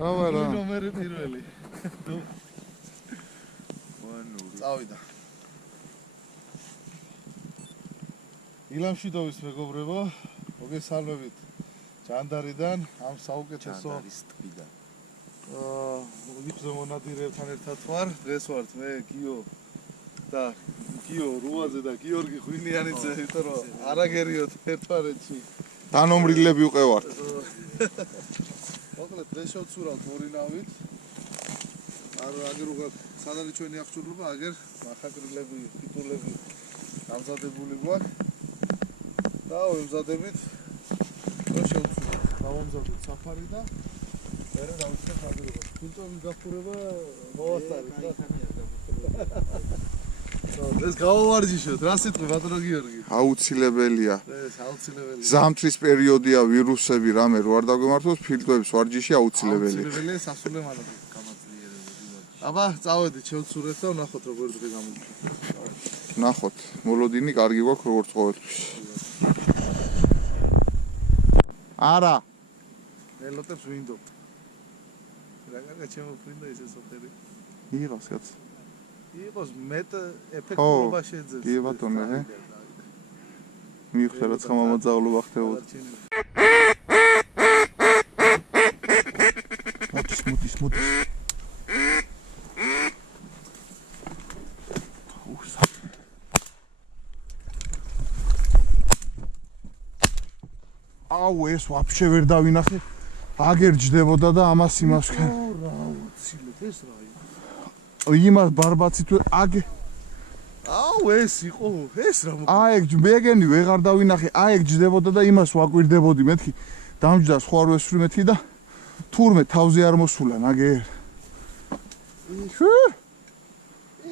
აბა ნომერი პირველი. წავიდა. ილამშვიდობის მეგობრებო, მოგესალმებით ჯანდარიდან, ამ საუკეთესო ჯანდარის ტბიდან. ვიხზე მონადირეებთან ერთად ვარ. დღეს ვართ მე გიო და გიო რუაძე და გიორგი ღვინიანიძე, იმიტომ რომ არაგერიოთ ერთმანეთში. თანომრილები უყევართ. მოკლედ დღეს შევცურავთ ორი ნავით. აგერ უღარ სადარი ჩვენი აღჭურვილობა, აგერ მახაკრილები, ფიტულები დამზადებული გვაქვს. და ვემზადებით და შევცურავთ. დავამზადეთ საფარი და მერე დავიწყებთ აგერობას. ფილტვების გაფურება მოვასწარეთ და ეს გავავარჯიშოთ, რა სიტყვი ბატონო გიორგი? აუცილებელია. ეს აუცილებელია. ზამთრის პერიოდია, ვირუსები, რამე რო არ დაგემართოს, ფილტვების ვარჯიში აუცილებელია. აუცილებელია სასულე მანათი გამაწვიერებელი. აბა, წავედით, შევცურეთ და ვნახოთ როგორ დღე გამოჩნდა. ნახოთ, მოლოდინი კარგი გვაქვს როგორც ყოველთვის. არა. ელოტებს ვინდო. რა კარგა ჩემოფრინდა ესე სოფელი. იღოს კაც. იყოს მეტ ეფექტურობა შეძებს. კი ბატონო, მიხვდა რა ცხა მომოძაღლობა ხდებოდა. მოდის. აუ ეს ვაფშე ვერ დავინახე. აგერ ჯდებოდა და ამას იმას რა უცილებ ეს რა იყო? იმას ბარბაცი თუ აგე აუ ეს იყო ეს რა აეგ მეგენი ვეღარ დავინახე. აეგ ჯდებოდა და იმას ვაკვირდებოდი მეთქი. დამჯდა სხვა რო ესვრი მეთქი და თურმე თავზე არ მოსულა ნაგერ.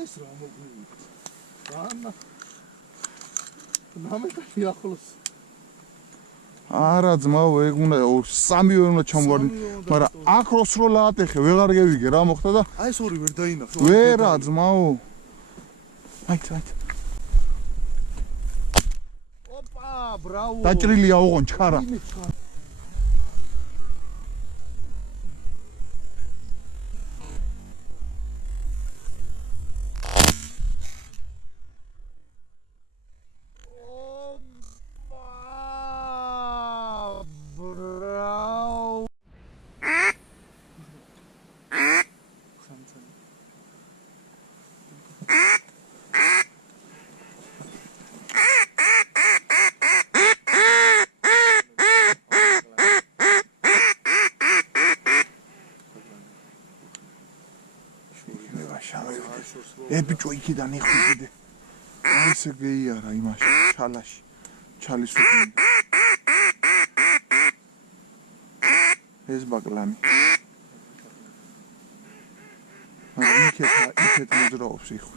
ეს რა მოგვივიდა? რანა ნამეტი ახლოს არა ძმაო ეგ უნდა სამივე უნდა ჩამოვარდნი, მაგრამ აკროს რო ლაატეხე ვეღარ გევიგე რა მოხდა და აი ეს ორი ვერ დაინახე. ვერა ძმაო. აით. ოპა, ბრავო. დაჭრილია ოღონ ჩქარა. ბიჭო იქიდან იხვიდე. აი ესე გეიარა იმაში, ჩალაში. ჩალის უკან. ეს ბაკლანი. იქეთ მოძრაობს იხვი.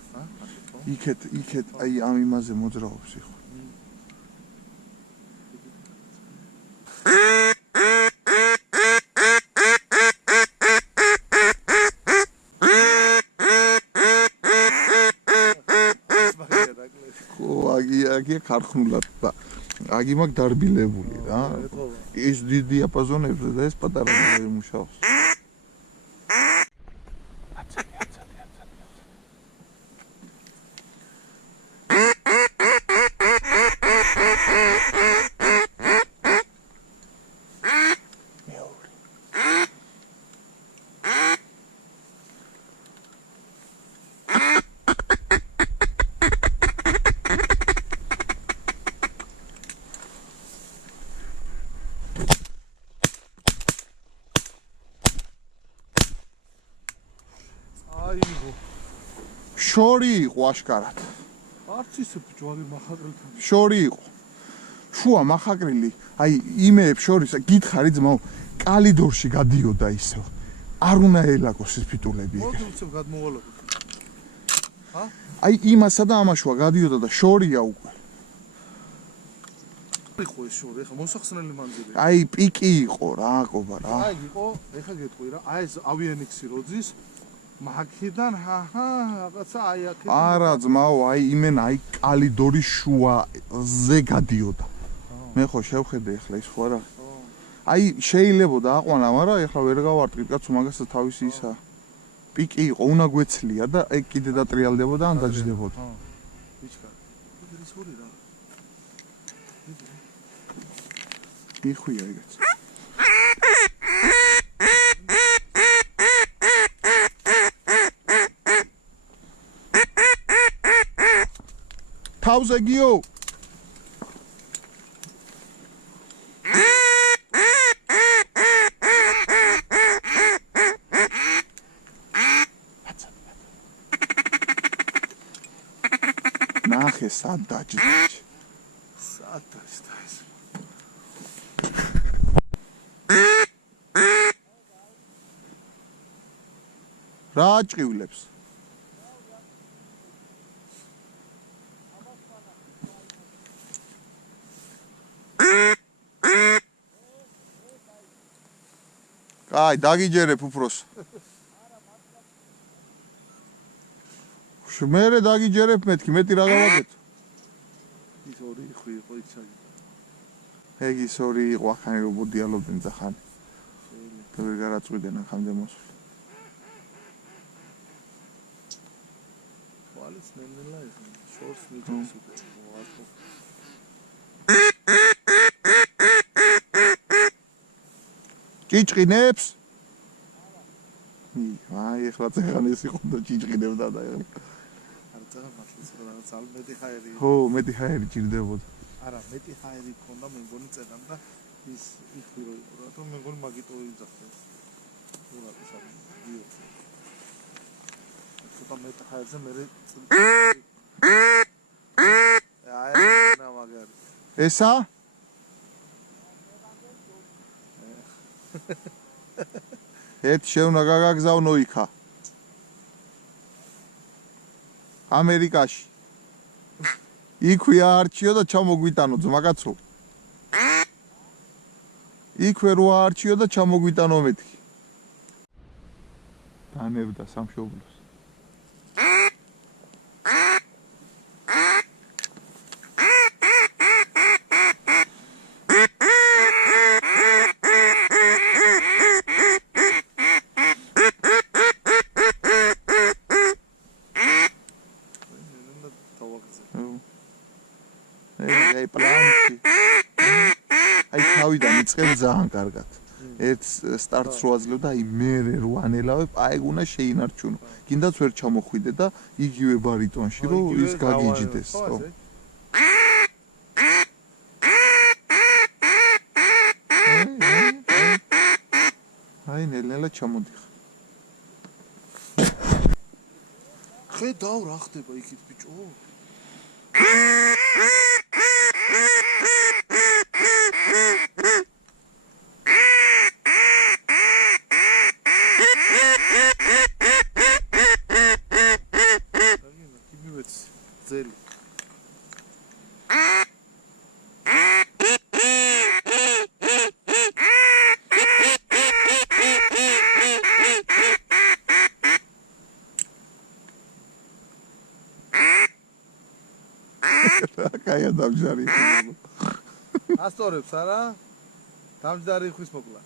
იქეთ აი ამ იმაზე მოძრაობს იხვი. აგი ხარხნულად და აგი მაგ დარბილებული რა. ეს დიდ დიაპაზონებზე და ეს პატარა მუშაობს. შორი იყო აშკარად. არც ისე ჯვარი მახაკრილთან. შორი იყო. შუა მახაკრილი, აი იმეებს შორის გითხარი ძმაო, კალიდორში გადიოდა ისევ. არ უნდა ელაკოს ეს ფიტულები ეგ. მოგცემ გადმოვალოთ. აი იმასა და ამაშუა გადიოდა და შორია უკვე. იყო ეს შორი, ეხა მოსახსნელი მანძილი. აი პიკი იყო რა, ყობა რა. აი იყო, ეხა გეტყვი რა, აი ეს ავიანიქსი როძის მაგიდან რაღაცა აი აქ არა ძმაო, აი იმენ აი კალიდორის შუაზე გადიოდა. მე ხო შევხედე ახლა ის ხო არა. აი შეიძლებოდა აყვანა, მაგრამ ეხლა ვერ გავარტყით კაცო, მაგასაც თავისი ისა. პიკი იყო, უნდა გვეცლია და ეგ კიდე დატრიალდებოდა ან დაჯდებოდა. ვიჩქა. ის ორი რა. იხვია ეგეც. თავზე გიო. ნახე სად დაჯდა. სად დაჯდა ეს. რა აჭყივლებს? კაი, დაგიჯერებ უფროს. მერე დაგიჯერებ მეთქი, მეტი რა გავაკეთო? ის ორი იხვი იყო იცაგი. ეგ ის ორი იყო ახანი რო დიალოგდნენ ძახანი. და ვერ გარაწყვიდენ ახამდე მოსული. ვალიც ნენელა ეს შორს მიდის უკვე მოაწყო. ჭიჭყინებს? აი ეხლა წეღან ეს იყო და ჭიჭყინებდა და ეხლა. არა წეღან მართლაც რაღაც ალმეტი ჰაერი. ხო, მეტი ჰაერი ჭირდებოდა. არა, მეტი ჰაერი ქონდა მე მგონი წეღან და ის იხვი რო იყო, რატომ მე მგონი მაგიტო იძახდა. უღალატი სამი. ცოტა მეტი ჰაერზე მე აი რა მაგარი. ესა? ერთ შევნა გაგაგზავნო იქა. ამერიკაში. იქვე აარჩიო და ჩამოგვიტანო ძმაკაცო. იქვე რო აარჩიო და ჩამოგვიტანო მეთქი. დანებდა სამშობლოს. აი პლანში. აი თავიდან იწყებ ძალიან კარგად. ერთ სტარტს რო აძლევ და აი მერე რო ანელავებ, აი უნდა შეინარჩუნო. კიდაც ვერ ჩამოხვიდე და იგივე ბარიტონში რო ის გაგიჯდეს, ხო? აი ნელ-ნელა ჩამოდიხარ. ხედავ რა ხდება იქით ბიჭო? ძელი კაია დამჯარი. ასწორებს არა? დამჯდარი ხვის მოკლა.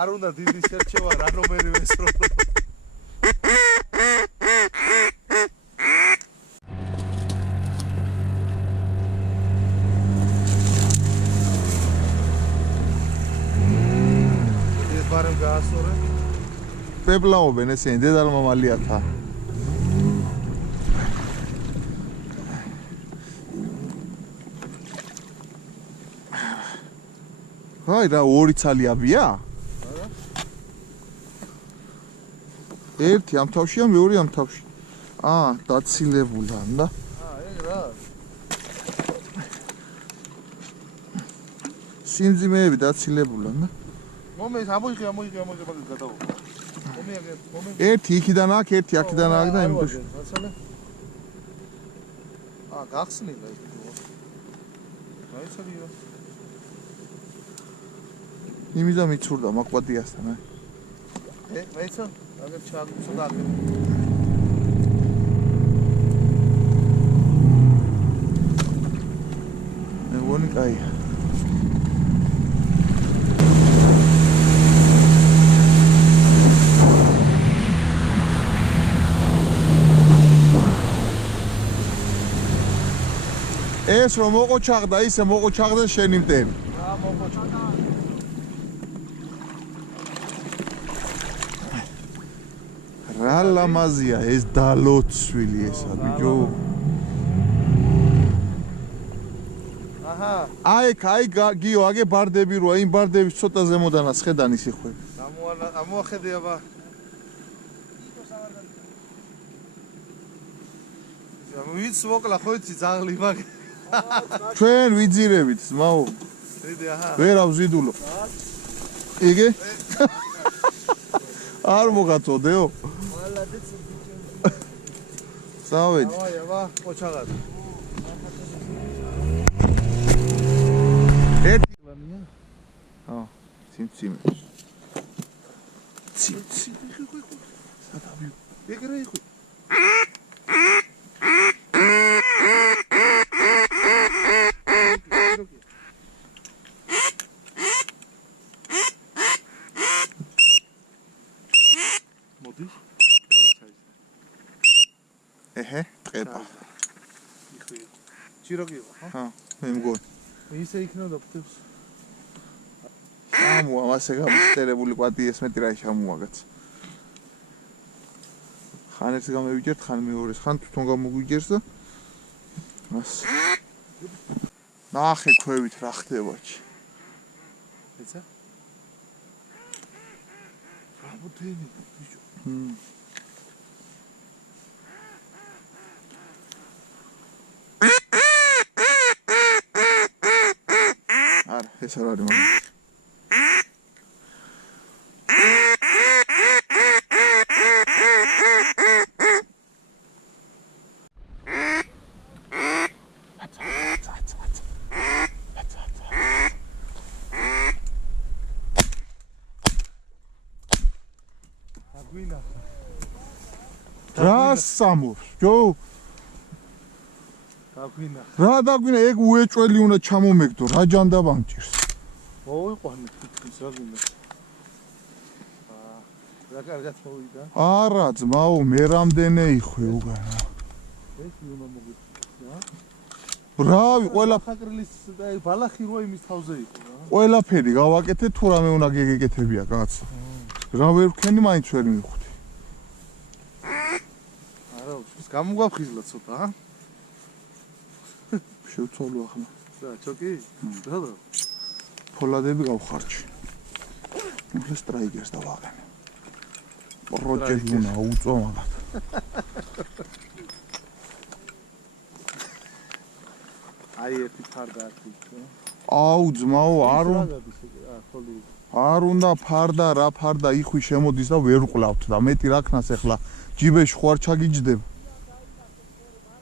არ უნდა დიდი შერჩევა რა ნომერი ვესრო. ეს ბარემ გაასწორე. პეპლაობენ ესენი დედალმამალიათა. აი რა ორი ცალიაბია? არა. ერთი ამ თავშია, მეორე ამ თავში. დაცილებულა და. ეგ რა. სიმძიმეები დაცილებულა და. ამოიღე მაგ გადავა. ერთი იქიდან აქ, ერთი აქედან აქ და იმდროში. გახსნილა ეს. გაიცადიო. იმიდა მიცურდა მაკვადიასთან, აი. მეცა, აგერ ჩაგწოდა აქ. მე ვონი კაია. ეს რომ მოყოჩაღდა, ისე მოყოჩაღდა შენი მტერი. რა მოყოჩაღდა? რა ლამაზია ეს დალოცვილი ესა ბიჭო. აჰა. აი გიო აგე ბარდები როა იმ ბარდების ცოტა ზემოდანაც ხედან ის იხვები. ამოახედე აბა. ვიც მოკლა ხო იცი ძაღლი მაგ. ჩვენ ვიძირებით ძმაო. დიდი აჰა. ვერ ავზიდულო. იგე? არ მოგაწოდეო? წავედი. აი აბა ყოჩაღად. ერთი ლანია. აა ციმციმე. ციმციმე ხო. სადავი. ეგრე იყო. მოდი. ეჰე, ტყეპა. იხვია. ჩიროგიო, ხო? ჰა, მე მგონი. ისე იქნებოდა ფთებს. ამოა მასე გამოსტერებული კვადი ესმეტი რა შემოაგაც. ხან ერთს გამევიჯერთ, ხან მეორეს, ხან თვითონ გამოგვიჯერს და მას. ნახე ქვევით რა ხდება ჩი. ეცა? რა ბუთენი ბიჭო. არა, ეს არ არის მაგ. რა სამურს, ჯო? დაგვინა. რა დაგვინა, ეგ უეჭველი უნდა ჩამომეგდო, რა ჯანდაბანჭირს. მოვიყვანე თვითონ რა გინდა. რა კარგად მოვიდა. არა, ძმაო, მე რამდენი იხვე უგანა. ეს უნდა მოგიწია. ბრავი, ყველა ხაკრილის ბალახი როა იმის თავზე იყო რა. ყველაფერი გავაკეთე, თუ რამე უნდა გეგეკეთებია, კაცო. რა ვერ ვქენი, მაინც ვერ მივხვდი. არა, ის გამოგვაფხიზლა ცოტა, ა? შევცვალო ახლა. და ჩოკი? რა და? ფოლადები გავხარჩი. მოხლე სტრაიკერს დავაყენე. პროჯექტი უნდა უწო მაგათ. აი ერთი ფარდა აქ იყო. აუ ძმაო, არ უნდა ფარდა, რა ფარდა იხვი შემოდის და ვერ ყლავთ და მეტი რა ქნას ახლა ჯიბეში ხوار ჩაგიჯდება.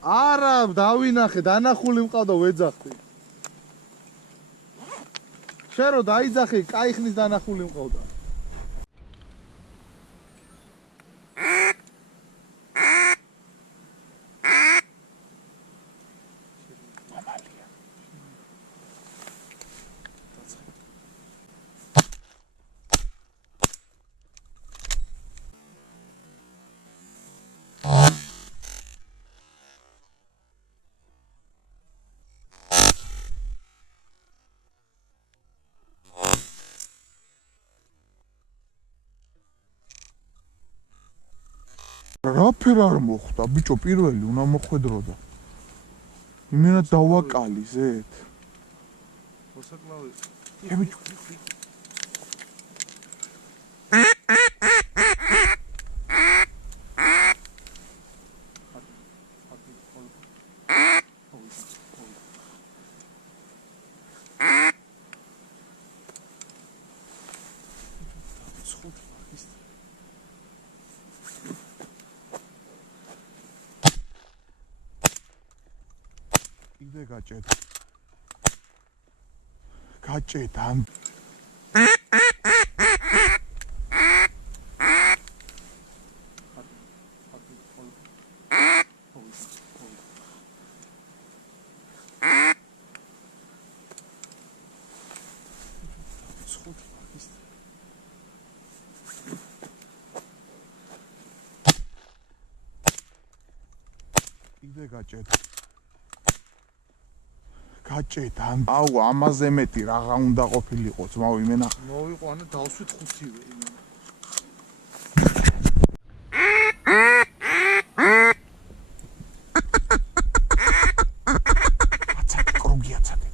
არა, დავინახე, დანახული მყავდა ვეძახდი. შენ რო დაიძახე, კაი ხნის დანახული მყავდა. რაფერ არ მოხდა, ბიჭო, პირველი უნდა მოხვედრო და იმენა დავაკალი ზეთ. მოსაკლავი. ე ბიჭო. იდე გაჭედ. გაჭედან. იდე გაჭედ. გაჭედა. აუ, ამაზე მეტი რაღა უნდა ყოფილიყო, ძმაო, იმენა. მოვიყვანე დავსვით 5-ვე. აცაკი კრუგი აცაკი.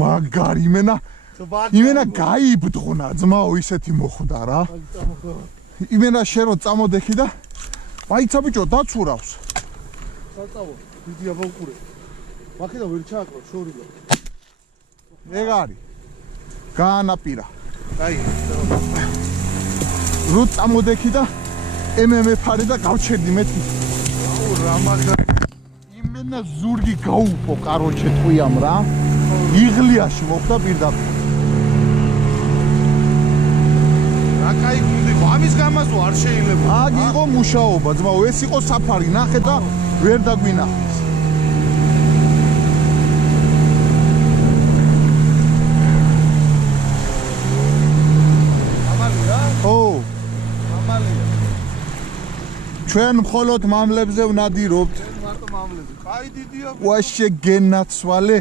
მაგარი იმენა გაიბდღნა ძმაო ისეთი მოხვდა რა იმენა შენ რო წამოდეხი და მაიცა ბიჭო დაცურავს საწავო დიდი აბავყურე მაქედა ვერ ჩააკრო შორიო ეგ არის გაანაპირა აი რო წამოდეხი და MMF-არი და გავჩერდი მეთქი აუ რა მაგარი იმენა ზურგი გაუფო კაროჩე ტყვიამ რა იღლიაში მოხდა პირდაპირ რა кай გუნდი ამის გამაზო არ შეიძლება აგ იყო მუშაობა ძმაო ეს იყო საფარი ნახე და ვერ დაგვინახეს ამალია ო ამალია ჩვენ მხოლოდ მამლებზე ვნადირობთ მარტო მამლებზე კაი დიდია ვაშე გენაცვალე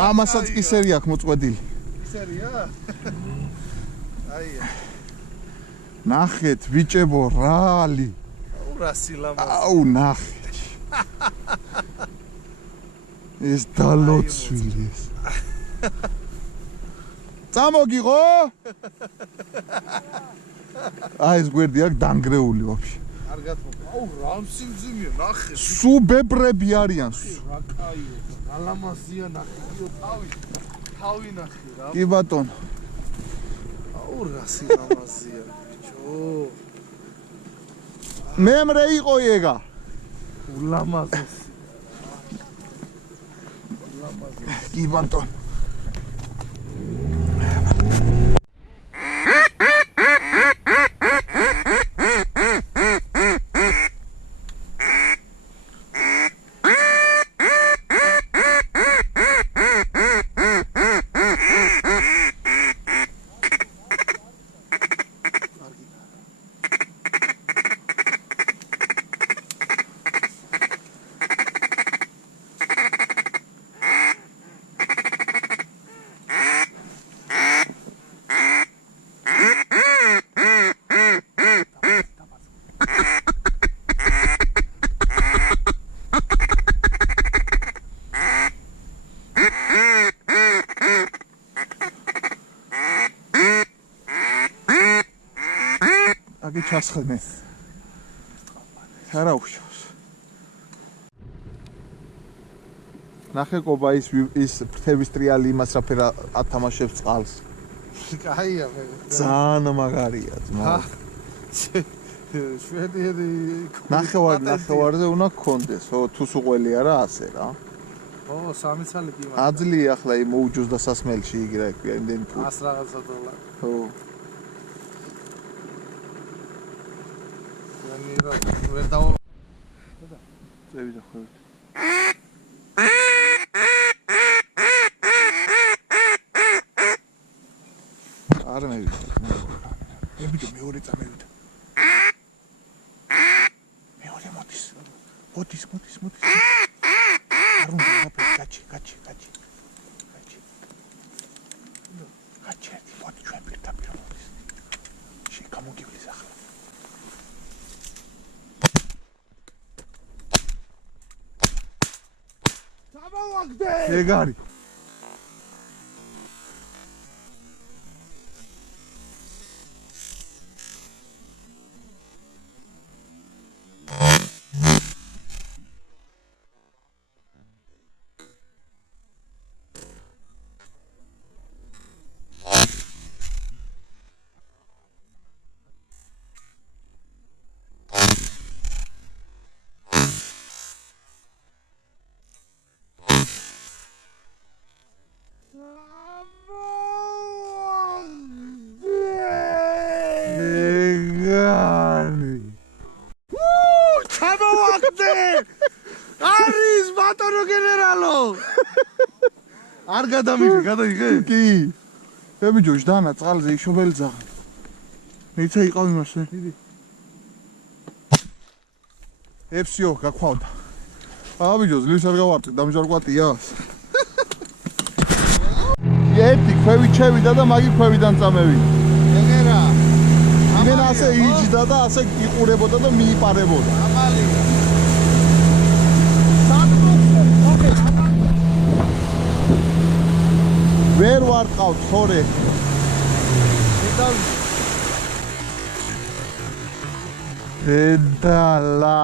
ამასაც კი სერი აქვს მოწყვეტილი სერია აი ნახეთ ბიჭებო რალი აუ რა სილამაზე აუ ნახეთ ეს დალოცვილი ეს წამოგიღო აი ეს გვერდი აქ დანგრეული ვაფშე კარგად აუ რა სიმძიმეა ნახე სუ ბებრები არიან რა კაიო გალამაზია ნახე თავი ნახე რა კი ბატონო აუ რა სილამაზია ბიჭო მემრე იყო ეგა ულამაზეს კი ბატონო აგი ჩასხდნე არა უშავს ნახე კობა ის ფრთების ტრიალი იმას რაფერ ათამაშებს წყალს კაია მე ძალიან მაგარია ძმა შვედიერი ნახევარზე უნდა გქონდეს ო თუ სუყველი არა ასე რა ო სამი ცალი კი აძლია ახლა იმ მოუჯოს და სასმელში იგი რა ქვია იმდენი თუ 100 რაღაცა დოლარი ხო ვერ დავა წევი და ხვევით არ მევიდა მეორე წამევიდა მეორე მოდის არ უნდა აფეთ გაჩი მოდი ჩვენ პირდაპირ მოდის გამოგივლის ახლა ეგ არის. არის ბატონო გენერალო არ გადამიგე გადაიღე კი ბებიჯო ჟდანა წყალზე იშობელი ძაღლი მეცა იყავ იმასე ებსიო გაქვავდა ბაბიჯო ძლივს არ გავარტყი დამჟარკვატია ერთი ქვევი ჩევიდა და მაგი ქვევიდან წამევიდა ეგერა იმენ ასე იჯდა და ასე იყურებოდა და მიიპარებოდა ამალი ვერ ვარტყავ თორე დედალა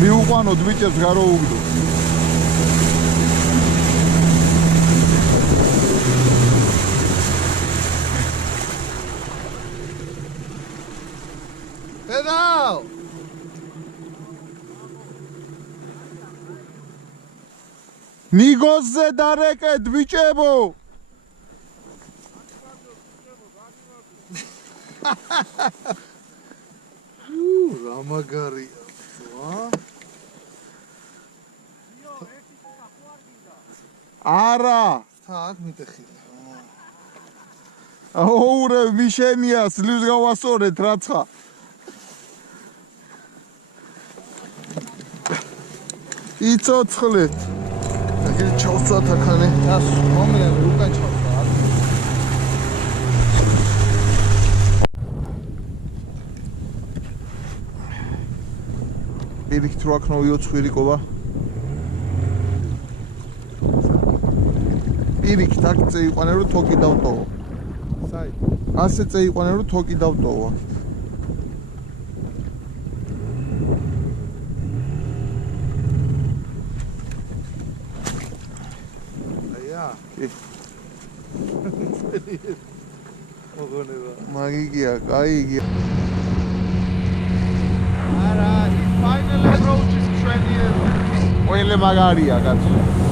მიუყვანოთ ბიჭებს გაროუგდო დედაო ნიგოზზე დარეკეთ ბიჭებო რა მაგარია არა თაკ მიტეხილი აურე მიშენია სლივს გავასწორეთ რაცა იცოცხლეთ აგერ ჩავსვათ აქანე დას მომენტ უკან ჩავსვა პირიქით რო აქ ნოიოცხვირიკობა პირიქით აქ წეიყვანე რომ თოკი დავტოვო საი ასე წეიყვანე რომ თოკი დავტოვო აია კი მოგონება მაგიგია კაიგია არა ის final approach is 20 ყველა მაგარია კაცო